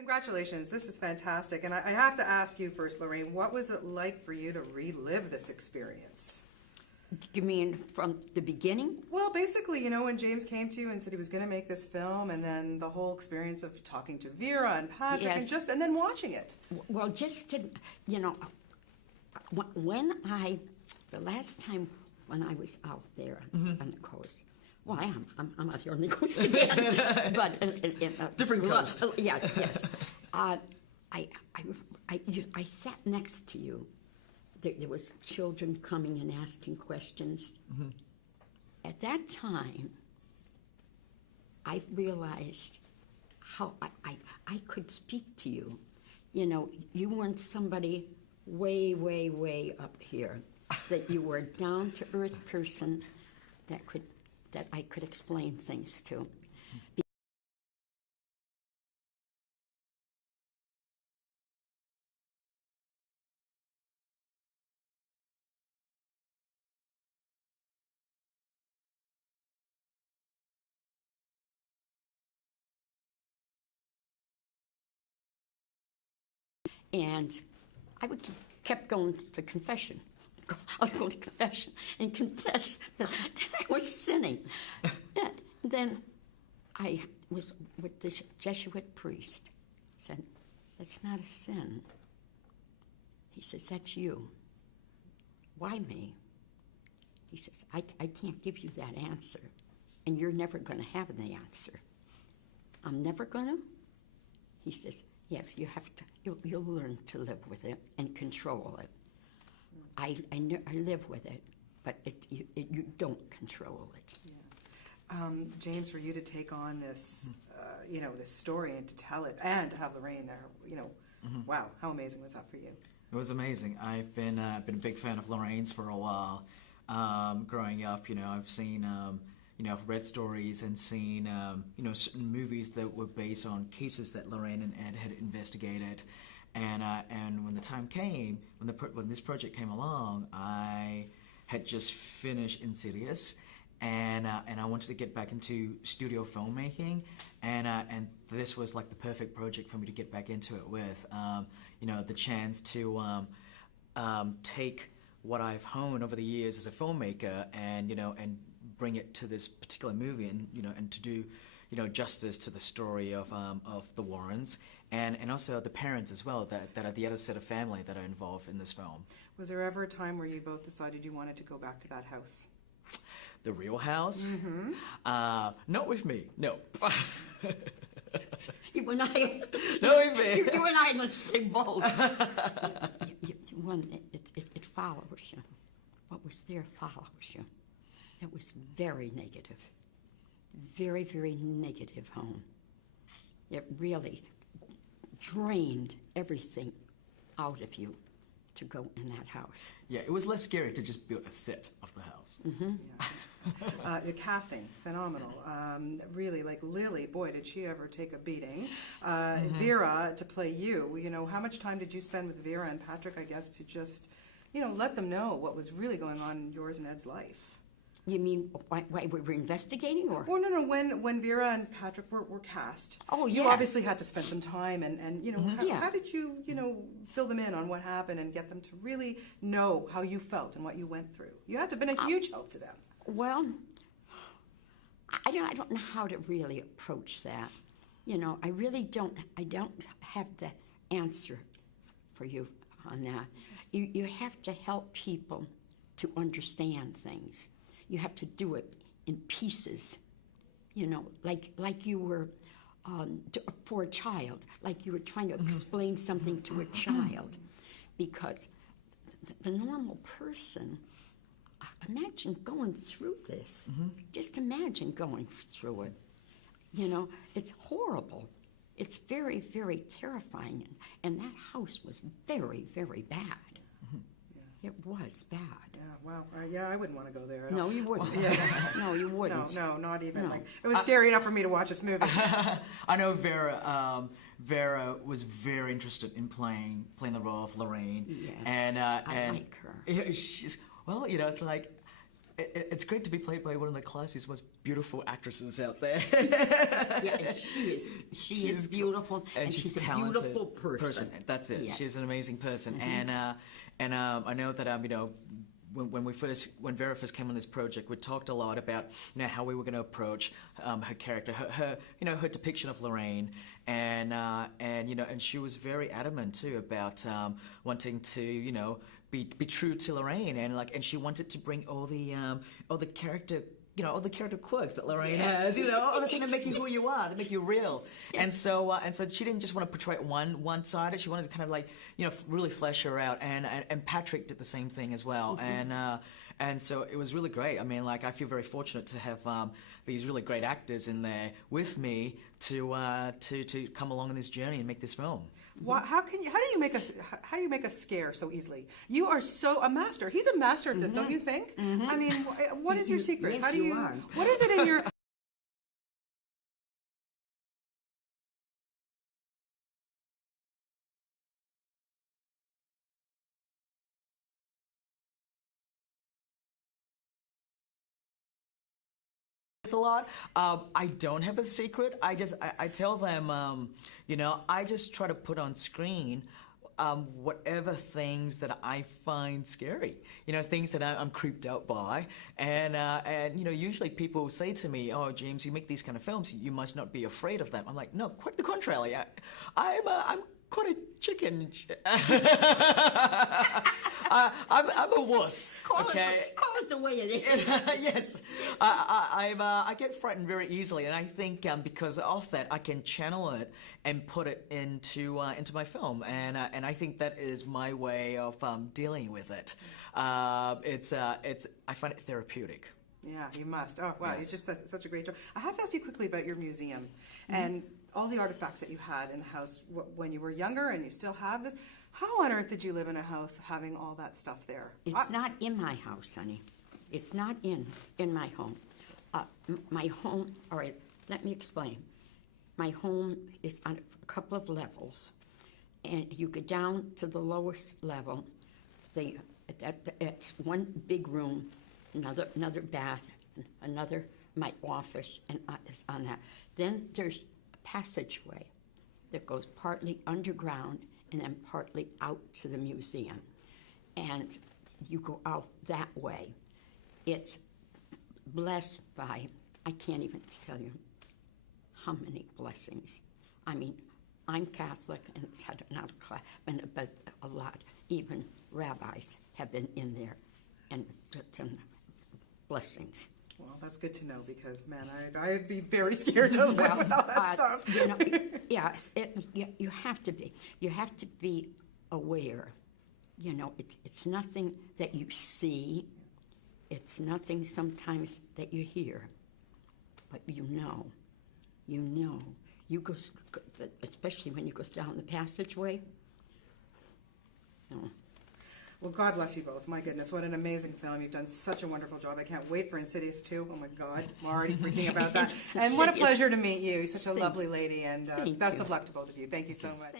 Congratulations, this is fantastic. And I have to ask you first, Lorraine, what was it like for you to relive this experience? You mean from the beginning? Well, basically, when James came to you and said he was going to make this film, and then the whole experience of talking to Vera and Patrick, Yes. and then watching it. Well, just to, the last time when I was out there on the coast, well, I'm out here on the coast again, but Different coast. Yes. I sat next to you. There was children coming and asking questions. Mm-hmm. At that time, I realized how I could speak to you. You weren't somebody way, way, way up here. That you were a down-to-earth person that I could explain things to. And I kept going to confession. I would go to confession and confess that I was sinning. And then I was with this Jesuit priest. Said, "That's not a sin." He says, "That's you." "Why me?" He says, I can't give you that answer, and you're never going to have the answer." "I'm never going to?" He says, "Yes, you have to. You'll learn to live with it and control it." I live with it, but you don't control it. Yeah. James, for you to take on this, this story and to tell it, and to have Lorraine there, wow, how amazing was that for you? It was amazing. I've been a big fan of Lorraine's for a while. Growing up, I've seen, I've read stories and seen, certain movies that were based on cases that Lorraine and Ed had investigated. And when the time came, when this project came along, I had just finished Insidious, and I wanted to get back into studio filmmaking, and this was like the perfect project for me to get back into it with. The chance to take what I've honed over the years as a filmmaker and bring it to this particular movie, and to do justice to the story of the Warrens and also the parents as well that are the other set of family that are involved in this film. Was there ever a time where you both decided you wanted to go back to that house? The real house? Mm-hmm. Not with me, no. You and I. Not with me. You and I, let's say both. It follows you. What was there follows you. It was very negative. Very, very negative home. It really drained everything out of you to go in that house. Yeah, it was less scary to just build a set of the house. Mm-hmm. Yeah. The casting, phenomenal. Really, like Lily, boy, did she ever take a beating. Vera, to play you, how much time did you spend with Vera and Patrick, I guess, to just, let them know what was really going on in yours and Ed's life? You mean why we were investigating, or? Oh, no. When Vera and Patrick were cast, oh, yes. You obviously had to spend some time, and how did you, fill them in on what happened and get them to really know how you felt and what you went through? You had to have been a huge help to them. Well, I don't know how to really approach that. I really don't. I don't have the answer for you on that. You have to help people to understand things. You have to do it in pieces, like you were for a child, like you were trying to explain something to a child, because the normal person, imagine going through this. Just imagine going through it. It's horrible. It's very, very terrifying, and that house was very, very bad. It was bad. Yeah, wow. Yeah, I wouldn't want to go there. No, you wouldn't. No, you wouldn't. No, not even. No. It was scary enough for me to watch this movie. I know Vera was very interested in playing the role of Lorraine. Yes, and I like her. She's, it's like, it's great to be played by one of the classiest, most beautiful actresses out there. Yeah, and she is beautiful, and she's a talented beautiful person. That's it. Yes. She's an amazing person, and I know that you know. When Vera first came on this project, we talked a lot about how we were going to approach her character, her depiction of Lorraine, and she was very adamant too about wanting to be true to Lorraine, and she wanted to bring all the character. All the character quirks that Lorraine has, all the things that make you who you are, that make you real. And so she didn't just want to portray one side. She wanted to kind of really flesh her out. And Patrick did the same thing as well. And so it was really great. I mean, I feel very fortunate to have these really great actors in there with me to come along on this journey and make this film. How do you make us scare so easily? You are a master. He's a master at this, don't you think? I mean, what is your secret? Yes, How do you are. What is it in your A lot. I don't have a secret. I tell them, I just try to put on screen whatever things that I find scary, things that I'm creeped out by, and usually people say to me, "Oh, James, you make these kind of films. You must not be afraid of them." I'm like, no, quite the contrary. I'm quite a chicken. I'm a wuss. Call Okay. Call it the way it is. Yes, I get frightened very easily, and I think because of that, I can channel it and put it into my film, and I think that is my way of dealing with it. I find it therapeutic. Yeah, you must. Oh, wow, Yes. it's just such a great job. I have to ask you quickly about your museum and all the artifacts that you had in the house when you were younger, and you still have this. How on earth did you live in a house having all that stuff there? It's not in my house, honey. It's not in my home. My home, all right, let me explain. My home is on a couple of levels, and you go down to the lowest level. It's one big room, another bath, another my office, and is on that. Then there's a passageway that goes partly underground and then partly out to the museum. And you go out that way. It's blessed by, I can't even tell you how many blessings. I mean, I'm Catholic, and it's had an outclass, but a lot, even rabbis have been in there, and blessings. Well, that's good to know, because, man, I'd be very scared to live with all that stuff. Yes, you have to be. You have to be aware. It's nothing that you see. It's nothing sometimes that you hear. But you know. You go, especially when you go down the passageway. No. Well, God bless you both. My goodness, what an amazing film. You've done such a wonderful job. I can't wait for Insidious 2. Oh, my God. I'm already freaking about that. And what a pleasure to meet you. Such a lovely lady. And best of luck to both of you. Thank you so much.